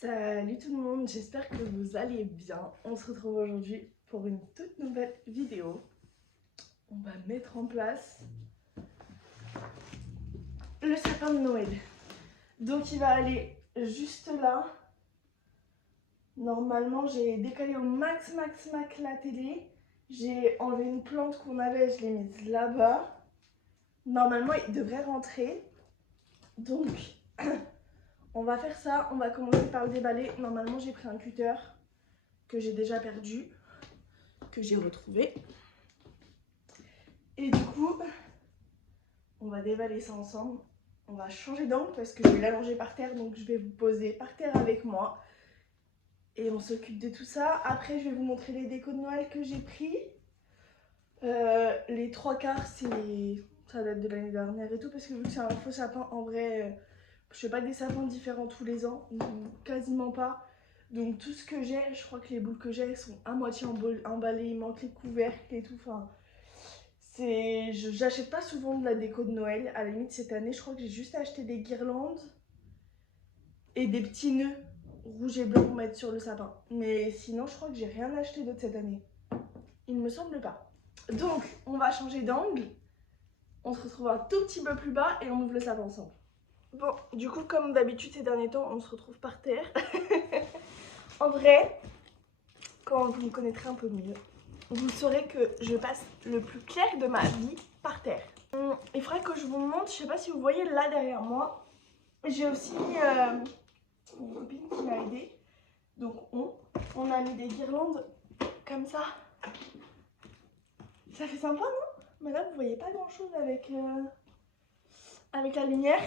Salut tout le monde, j'espère que vous allez bien. On se retrouve aujourd'hui pour une toute nouvelle vidéo. On va mettre en place le sapin de Noël. Donc il va aller juste là. Normalement j'ai décalé au max la télé. J'ai enlevé une plante qu'on avait, je l'ai mise là-bas. Normalement il devrait rentrer. Donc on va faire ça, on va commencer par le déballer. Normalement j'ai pris un cutter que j'ai déjà perdu, que j'ai retrouvé. Et du coup, on va déballer ça ensemble. On va changer d'angle parce que je vais l'allonger par terre, donc je vais vous poser par terre avec moi. Et on s'occupe de tout ça. Après, je vais vous montrer les décos de Noël que j'ai pris. Les 3/4, ça date de l'année dernière et tout, parce que vu que c'est un faux sapin, en vrai, je fais pas des sapins différents tous les ans, quasiment pas. Donc tout ce que j'ai, je crois que les boules que j'ai sont à moitié emballées, il manque les couvercles et tout. Enfin, j'achète pas souvent de la déco de Noël. À la limite cette année, je crois que j'ai juste acheté des guirlandes et des petits nœuds rouges et blancs pour mettre sur le sapin. Mais sinon, je crois que j'ai rien acheté d'autre cette année. Il ne me semble pas. Donc, on va changer d'angle. On se retrouve un tout petit peu plus bas et on ouvre le sapin ensemble. Bon, du coup, comme d'habitude ces derniers temps, on se retrouve par terre. En vrai, quand vous me connaîtrez un peu mieux, vous saurez que je passe le plus clair de ma vie par terre. Il faudrait que je vous montre, je sais pas si vous voyez là derrière moi, j'ai aussi une copine qui m'a aidée. Donc on a mis des guirlandes comme ça. Ça fait sympa, non? Mais là vous voyez pas grand chose avec la lumière.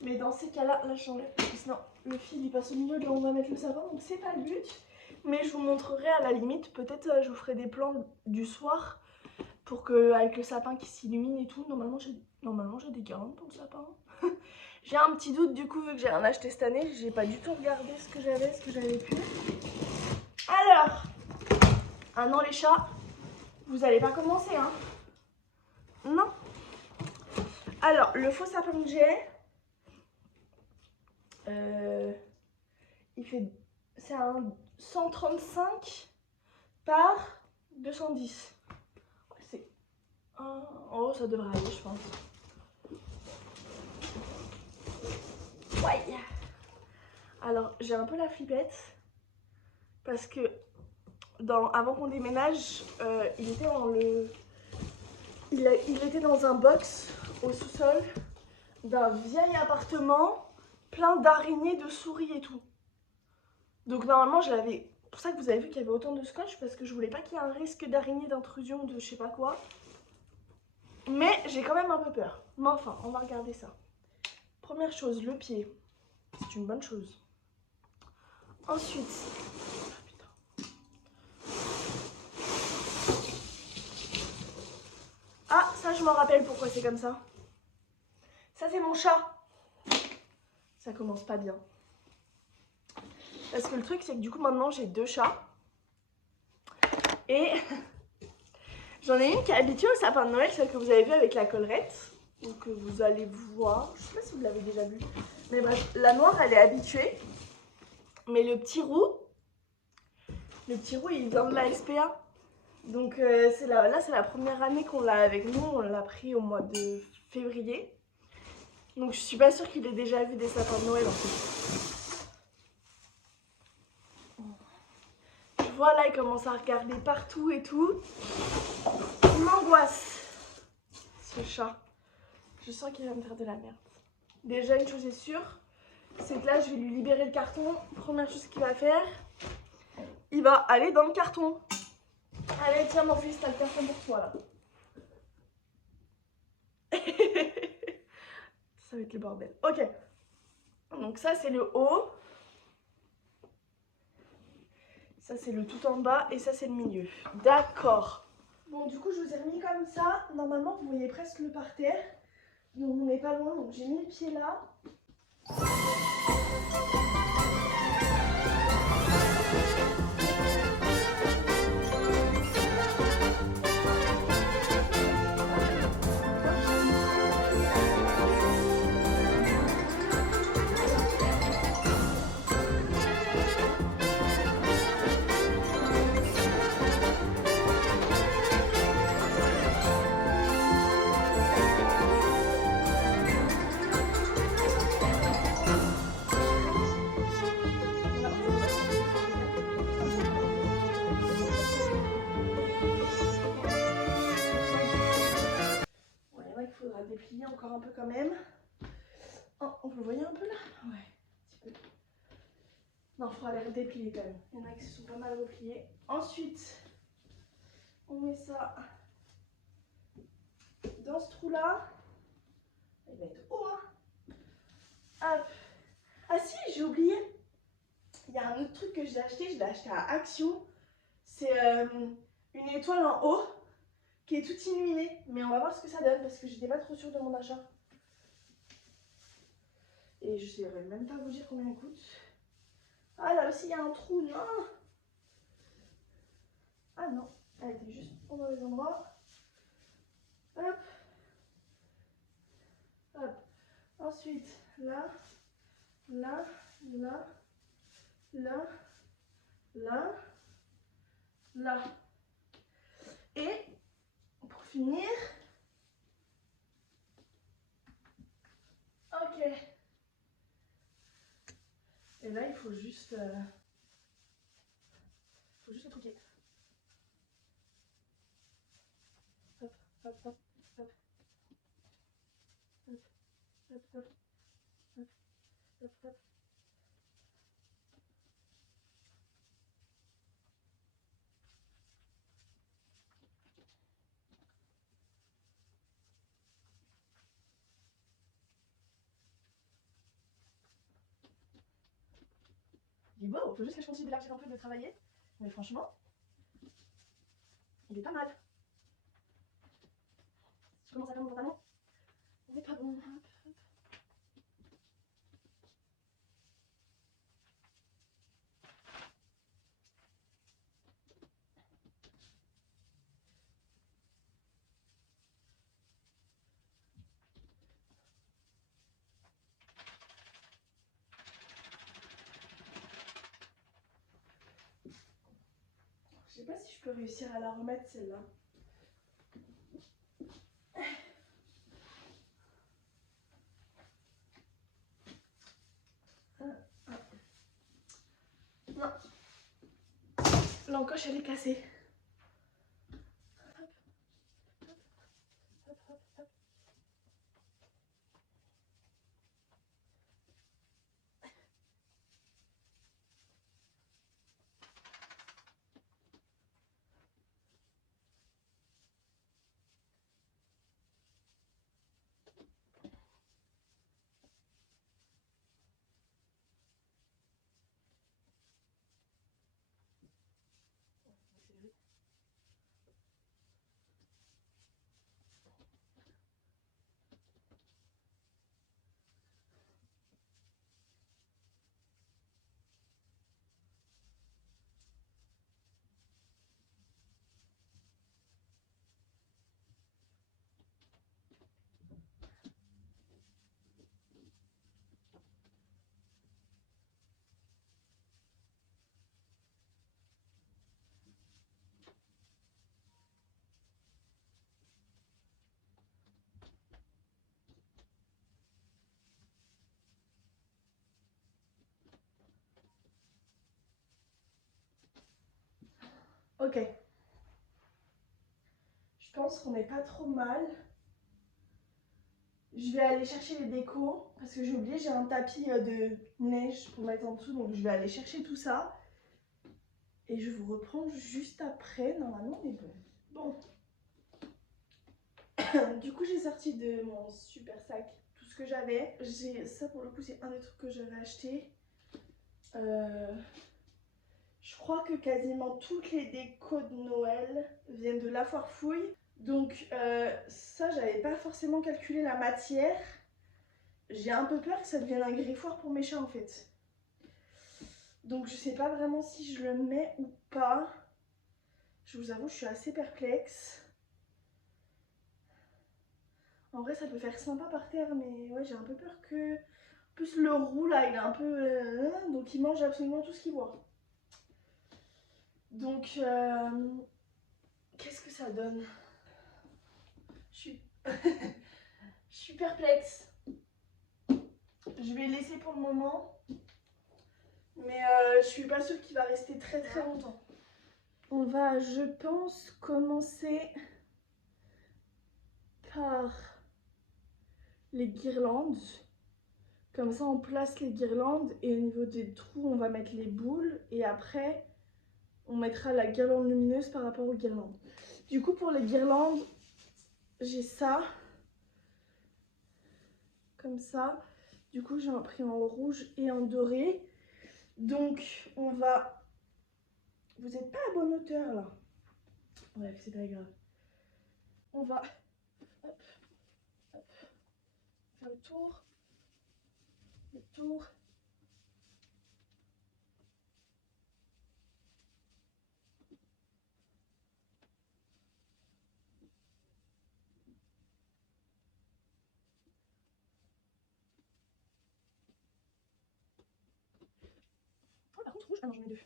Mais dans ces cas-là, là j'enlève, sinon le fil il passe au milieu de là où on va mettre le sapin, donc c'est pas le but. Mais je vous montrerai à la limite, peut-être je vous ferai des plans du soir pour que, avec le sapin qui s'illumine et tout. Normalement j'ai des guirlandes pour le sapin. J'ai un petit doute du coup, vu que j'ai rien acheté cette année, j'ai pas du tout regardé ce que j'avais pu. Alors, ah non les chats, vous allez pas commencer hein. Non. Alors, le faux sapin que j'ai, c'est un 135 par 210. C'est oh, ça devrait aller, je pense. Ouais. Alors, j'ai un peu la flippette parce que avant qu'on déménage, il était dans un box au sous-sol d'un vieil appartement plein d'araignées, de souris et tout. Donc normalement je l'avais, pour ça que vous avez vu qu'il y avait autant de scotch, parce que je voulais pas qu'il y ait un risque d'araignée, d'intrusion, de je sais pas quoi. Mais j'ai quand même un peu peur. Mais enfin, on va regarder ça. Première chose, le pied. C'est une bonne chose. Ensuite, ah, ça je m'en rappelle pourquoi c'est comme ça. Ça c'est mon chat. Ça commence pas bien. Parce que le truc c'est que du coup maintenant j'ai 2 chats. Et j'en ai une qui est habituée au sapin de Noël, celle que vous avez vue avec la collerette. Ou que vous allez voir. Je sais pas si vous l'avez déjà vue. Mais bref, la noire elle est habituée. Mais le petit roux il vient de la SPA. Donc là c'est la première année qu'on l'a avec nous. On l'a pris au mois de février. Donc je suis pas sûre qu'il ait déjà vu des sapins de Noël en fait. Je vois là il commence à regarder partout et tout. Il m'angoisse ce chat. Je sens qu'il va me faire de la merde. Déjà une chose est sûre, c'est que là je vais lui libérer le carton. Première chose qu'il va faire, il va aller dans le carton. Allez tiens mon fils, t'as le carton pour toi là. Ça va être le bordel. Ok. Donc ça c'est le haut. Ça c'est le tout en bas et ça c'est le milieu. D'accord. Bon du coup je vous ai remis comme ça. Normalement vous voyez presque le parterre. Donc on n'est pas loin. Donc j'ai mis le pied là. encore un peu quand même. Oh, vous le voyez un peu là? Ouais, un petit peu. Non, il faudra les redéplier quand même. Il y en a qui se sont pas mal repliés. Ensuite, on met ça dans ce trou-là. Il va être haut, hein. Hop. Ah si, j'ai oublié. Il y a un autre truc que j'ai acheté. Je l'ai acheté à Action. C'est une étoile en haut qui est toute illuminée. Mais on va voir ce que ça donne parce que j'étais pas trop sûre de mon achat. Et je ne saurais même pas vous dire combien elle coûte. Ah là aussi il y a un trou, non. Ah non, elle était juste au mauvais endroit. Hop. Hop. Ensuite, là, là, là, là, là, là. Et pour finir, ok. Et là, il faut juste le truquer. Hop, hop, hop, hop, hop, hop, hop, hop, hop, hop. Il est beau, il faut juste que je continue d'élargir un peu, de le travailler. Mais franchement, il est pas mal. Je commence à faire mon pantalon. On n'est pas bon. Hop, hop. Je sais pas si je peux réussir à la remettre celle-là. Non. L'encoche elle est cassée. Hop, hop, hop. Ok. Je pense qu'on n'est pas trop mal. Je vais aller chercher les décos parce que j'ai oublié, j'ai un tapis de neige pour mettre en dessous, donc je vais aller chercher tout ça. Et je vous reprends juste après. Normalement, on est bon. Bon. Du coup, j'ai sorti de mon super sac tout ce que j'avais. Ça, pour le coup, c'est un des trucs que j'avais acheté. Je crois que quasiment toutes les décos de Noël viennent de La Foire Fouille. Donc ça, j'avais pas forcément calculé la matière. J'ai un peu peur que ça devienne un griffoir pour mes chats en fait. Donc je sais pas vraiment si je le mets ou pas. Je vous avoue, je suis assez perplexe. En vrai, ça peut faire sympa par terre, mais ouais, j'ai un peu peur que... En plus, le roux là, il est un peu... donc il mange absolument tout ce qu'il voit. Donc, qu'est-ce que ça donne? Je suis... je suis perplexe. Je vais laisser pour le moment. Mais je suis pas sûre qu'il va rester très très longtemps. On va, je pense, commencer par les guirlandes. Comme ça, on place les guirlandes et au niveau des trous, on va mettre les boules. Et après, on mettra la guirlande lumineuse par rapport aux guirlandes. Du coup, pour les guirlandes, j'ai ça. Comme ça. Du coup, j'ai pris en rouge et en doré. Donc, on va... Vous n'êtes pas à bonne hauteur, là. Bref, c'est pas grave. On va... Hop, hop, faire le tour. Le tour. Oh, par contre, rouge. Ah non, j'en ai deux.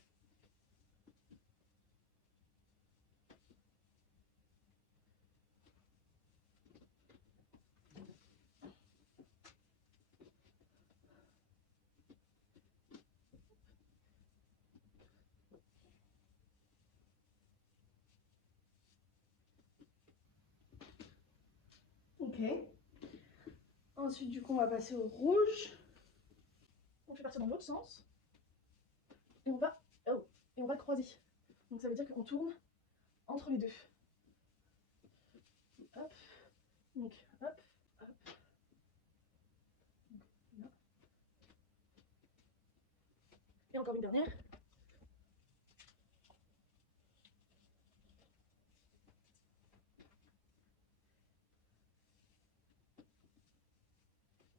Ok. Ensuite, du coup, on va passer au rouge. On fait partir dans l'autre sens. Et on va... Oh, et on va le croiser. Donc ça veut dire qu'on tourne entre les deux. Hop. Donc, hop, hop. Donc, là. Et encore une dernière.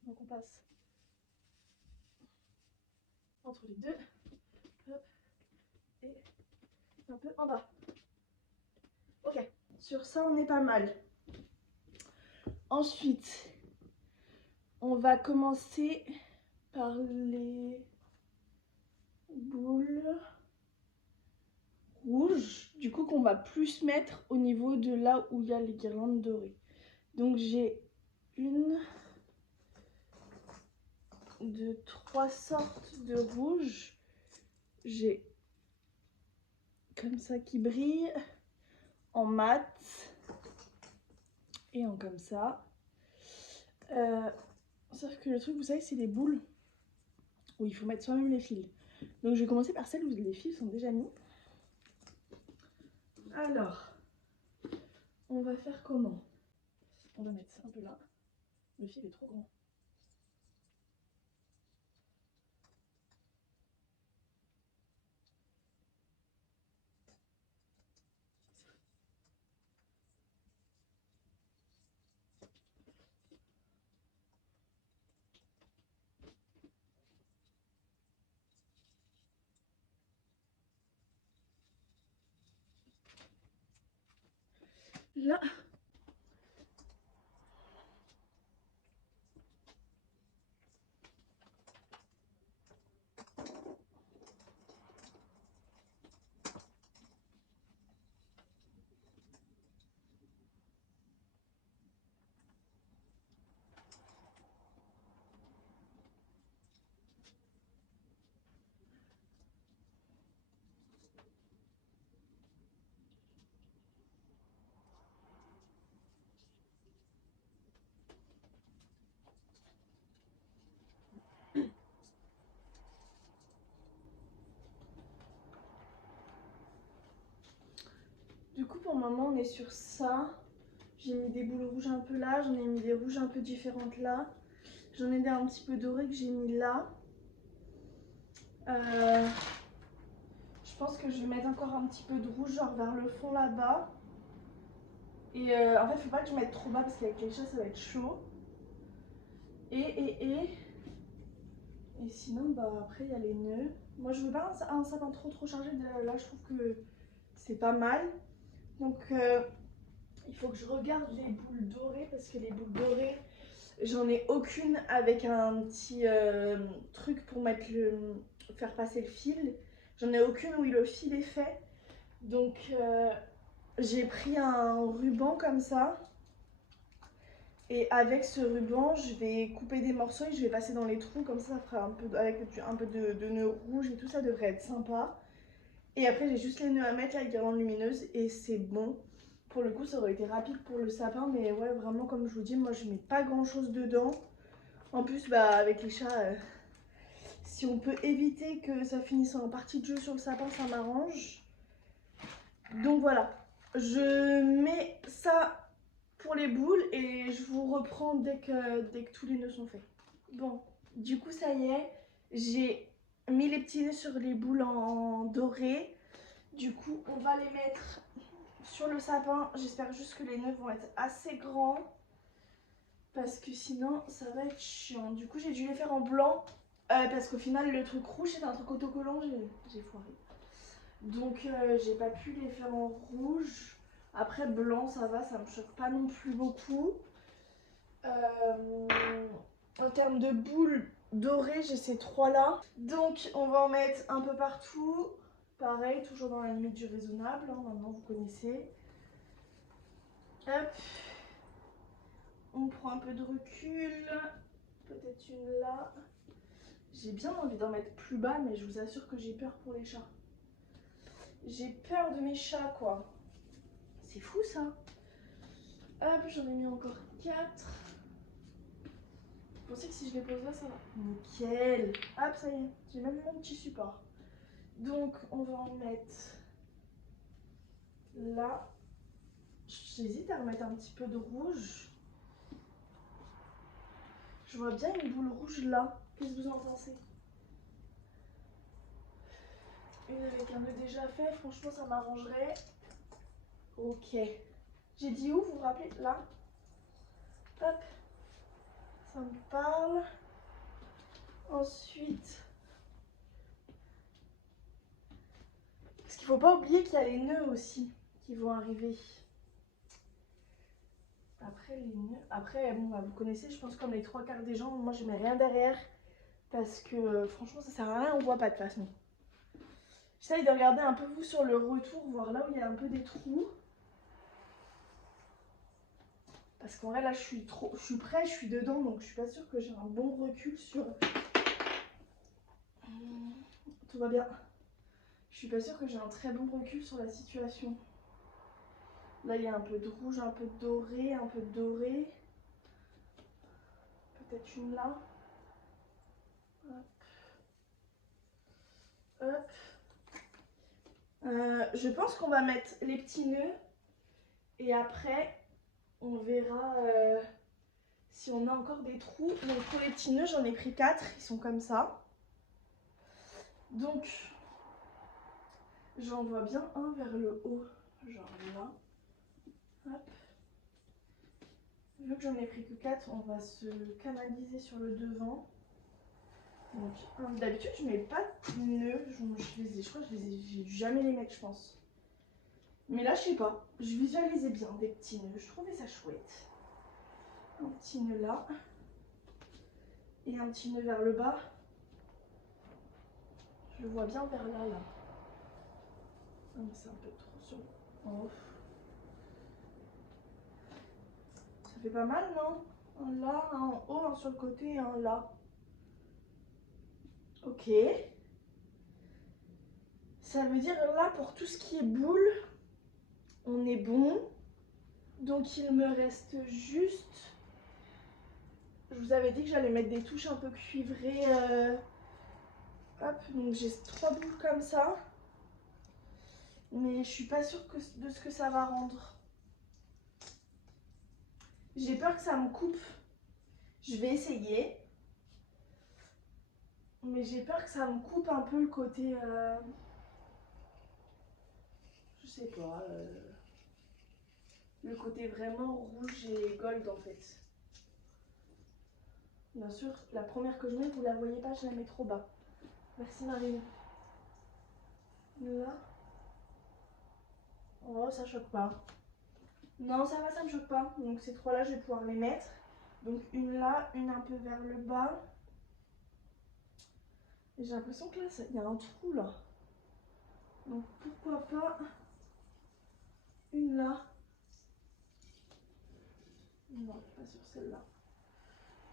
Donc on passe entre les deux. Hop. Et un peu en bas. Ok. Sur ça, on est pas mal. Ensuite, on va commencer par les boules rouges, du coup qu'on va plus mettre au niveau de là où il y a les guirlandes dorées. Donc j'ai une, deux, trois sortes de rouge. J'ai comme ça qui brille, en mat et en comme ça. Sauf que le truc, vous savez, c'est les boules où il faut mettre soi-même les fils. Donc je vais commencer par celles où les fils sont déjà mis. Alors, on va faire comment? On va mettre un peu là. Le fil est trop grand. Là, du coup pour le moment on est sur ça. J'ai mis des boules rouges un peu là, j'en ai mis des rouges un peu différentes là. J'en ai des un petit peu dorés que j'ai mis là. Je pense que je vais mettre encore un petit peu de rouge genre vers le fond là-bas. Et en fait faut pas que je mette trop bas parce qu'avec les chats ça va être chaud. Et sinon bah après il y a les nœuds. Moi je veux pas un sapin trop chargé, là je trouve que c'est pas mal. Donc il faut que je regarde les boules dorées parce que les boules dorées, j'en ai aucune avec un petit truc pour faire passer le fil. J'en ai aucune où le fil est fait. Donc j'ai pris un ruban comme ça. Et avec ce ruban, je vais couper des morceaux et je vais passer dans les trous. Comme ça fera un peu, avec un peu de nœuds rouges et tout, ça devrait être sympa. Et après, j'ai juste les nœuds à mettre, la guirlande lumineuse et c'est bon. Pour le coup, ça aurait été rapide pour le sapin, mais ouais, vraiment, comme je vous dis, moi je mets pas grand chose dedans. En plus, bah, avec les chats, si on peut éviter que ça finisse en partie de jeu sur le sapin, ça m'arrange. Donc voilà, je mets ça pour les boules et je vous reprends dès que tous les nœuds sont faits. Bon, du coup, ça y est, j'ai mis les petits nœuds sur les boules en doré. Du coup, on va les mettre sur le sapin. J'espère juste que les nœuds vont être assez grands parce que sinon ça va être chiant. Du coup, j'ai dû les faire en blanc parce qu'au final, le truc rouge c'est un truc autocollant, j'ai foiré. Donc, j'ai pas pu les faire en rouge. Après, blanc, ça va, ça me choque pas non plus beaucoup. En termes de boules dorées, j'ai ces trois là. Donc, on va en mettre un peu partout. Pareil, toujours dans la limite du raisonnable, hein, maintenant vous connaissez. Hop. On prend un peu de recul. Peut-être une là. J'ai bien envie d'en mettre plus bas, mais je vous assure que j'ai peur pour les chats. J'ai peur de mes chats, quoi. C'est fou, ça. Hop, j'en ai mis encore 4. Vous pensez que si je les pose là, ça va? Nickel. Hop, ça y est. J'ai même mon petit support. Donc, on va en mettre là. J'hésite à remettre un petit peu de rouge. Je vois bien une boule rouge là. Qu'est-ce que vous en pensez? Une avec un nœud déjà fait, franchement ça m'arrangerait. Ok. J'ai dit où, vous vous rappelez? Là. Hop. Ça me parle. Ensuite. Parce qu'il faut pas oublier qu'il y a les nœuds aussi qui vont arriver. Après les nœuds. Après, bon, bah, vous connaissez, je pense comme les 3/4 des gens, moi je mets rien derrière. Parce que franchement ça sert à rien, on voit pas de toute façon. J'essaye de regarder un peu vous sur le retour, voir là où il y a un peu des trous. Parce qu'en vrai là je suis près, je suis dedans, donc je suis pas sûre que j'ai un bon recul sur. Tout va bien. Je suis pas sûre que j'ai un très bon recul sur la situation. Là il y a un peu de rouge, un peu de doré, un peu de doré. Peut-être une là. Hop. Hop. Je pense qu'on va mettre les petits nœuds et après on verra si on a encore des trous. Donc pour les petits nœuds j'en ai pris 4, ils sont comme ça. Donc j'en vois bien un vers le haut, genre là. Hop. Vu que j'en ai pris que 4, on va se canaliser sur le devant. Donc d'habitude je mets pas de nœuds, je crois que j'ai dû jamais les mettre je pense. Mais là je sais pas, je visualisais bien des petits nœuds, je trouvais ça chouette. Un petit nœud là. Et un petit nœud vers le bas. Je le vois bien vers là, là. Ah, mais c'est un peu trop sur en haut. Ça fait pas mal, non? Un là, un en haut, un sur le côté et un là. Ok. Ça veut dire là, pour tout ce qui est boule, on est bon. Donc il me reste juste... Je vous avais dit que j'allais mettre des touches un peu cuivrées. Hop, donc j'ai 3 boules comme ça. Mais je suis pas sûre de ce que ça va rendre. J'ai peur que ça me coupe. Je vais essayer. Mais j'ai peur que ça me coupe un peu le côté... je sais pas... le côté vraiment rouge et gold en fait. Bien sûr, la première que je mets, vous la voyez pas, je la mets trop bas. Merci Marine. Là. Oh, ça choque pas. Non, ça va, ça me choque pas. Donc ces trois là, je vais pouvoir les mettre. Donc une là, une un peu vers le bas. Et j'ai l'impression que là, il y a un trou là. Donc pourquoi pas une là. Non, pas sur celle-là.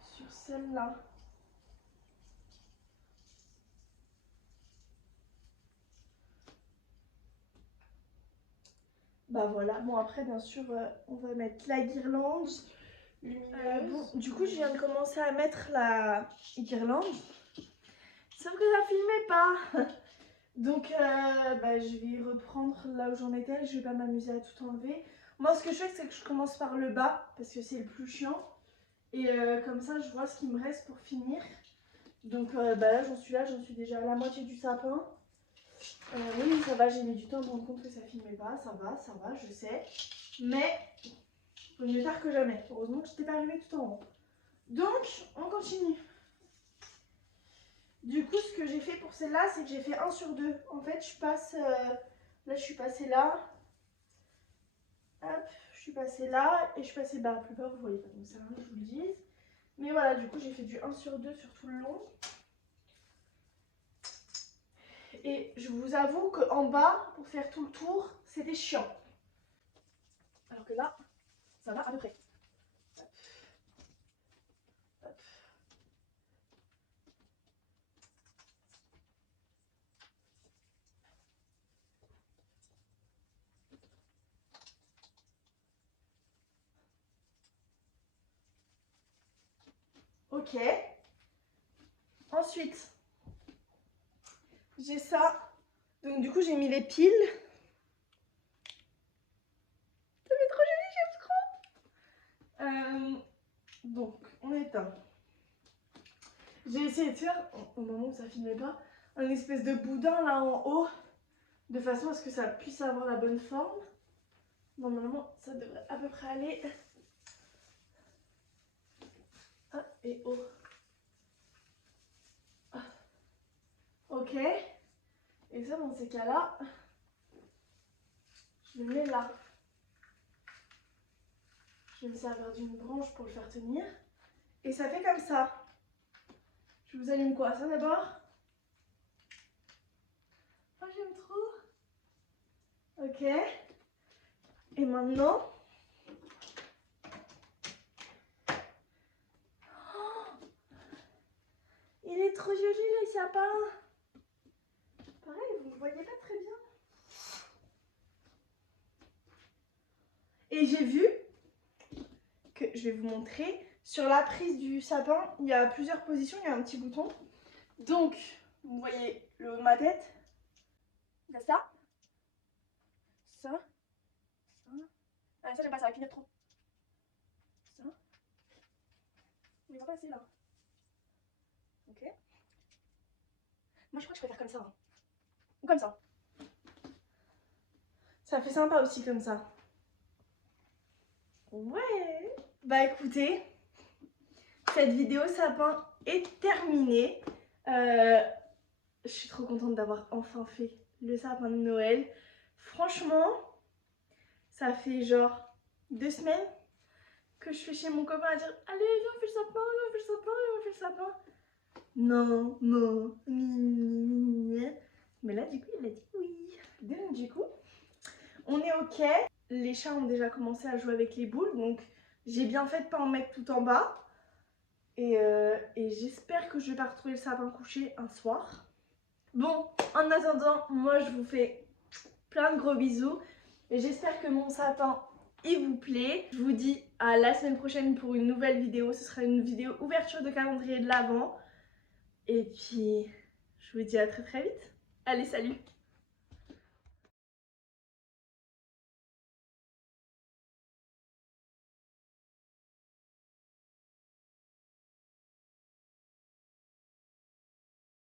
Sur celle-là. Bah voilà, bon après bien sûr on va mettre la guirlande lumineuse. Bon, du coup je viens de commencer à mettre la guirlande, sauf que ça filmait pas. Donc bah, je vais reprendre là où j'en étais, je vais pas m'amuser à tout enlever. Moi ce que je fais c'est que je commence par le bas parce que c'est le plus chiant. Et comme ça je vois ce qu'il me reste pour finir. Donc bah là j'en suis déjà à la moitié du sapin. Oui, ça va, j'ai mis du temps à me rendre compte que ça filmait pas, ça va, je sais. Mais, vaut mieux tard que jamais. Heureusement que je t'ai pas arrivé tout en haut. Donc, on continue. Du coup, ce que j'ai fait pour celle-là, c'est que j'ai fait 1 sur 2. En fait, je passe... là, je suis passée là. Hop, je suis passée là et je suis passée bas. La plupart, vous voyez pas, donc ça rien que je vous le dise. Mais voilà, du coup, j'ai fait du 1 sur 2 sur tout le long. Et je vous avoue qu'en bas, pour faire tout le tour, c'était chiant. Alors que là, ça va à peu près. Hop. Hop. Ok. Ensuite, j'ai ça. Donc du coup, j'ai mis les piles. Ça fait trop joli, j'aime trop. Donc, on éteint. J'ai essayé de faire, au moment où ça filmait pas, un espèce de boudin là en haut, de façon à ce que ça puisse avoir la bonne forme. Normalement, ça devrait à peu près aller. Ah, et oh. Ah. Ok. Et ça, dans ces cas-là, je le mets là. Je vais me servir d'une branche pour le faire tenir. Et ça fait comme ça. Je vous allume quoi? Ça d'abord? Oh, j'aime trop. Ok. Et maintenant... Oh, il est trop joli le sapin. Pareil, vous ne voyez pas très bien. Et j'ai vu que, je vais vous montrer, sur la prise du sapin, il y a plusieurs positions, il y a un petit bouton. Donc, vous voyez le haut de ma tête. Il y a ça. Ça. Ça. Ah, ça, j'aime pas, ça va clignoter trop. Ça. Il va passer là. Ok. Moi, je crois que je préfère comme ça. Hein. Ou comme ça. Ça fait sympa aussi comme ça. Ouais. Bah écoutez, cette vidéo sapin est terminée. Je suis trop contente d'avoir enfin fait le sapin de Noël. Franchement, ça fait genre 2 semaines que je suis chez mon copain à dire allez, viens, on fait le sapin, viens, on fait le sapin, viens, on fait le sapin. Non, non, mais là, du coup, il a dit oui. Donc, du coup, on est ok. Les chats ont déjà commencé à jouer avec les boules, donc j'ai bien fait de pas en mettre tout en bas. Et j'espère que je vais pas retrouver le sapin couché un soir. Bon, en attendant, moi je vous fais plein de gros bisous. Et j'espère que mon sapin, il vous plaît. Je vous dis à la semaine prochaine pour une nouvelle vidéo. Ce sera une vidéo ouverture de calendrier de l'Avent. Et puis, je vous dis à très très vite. Allez, salut!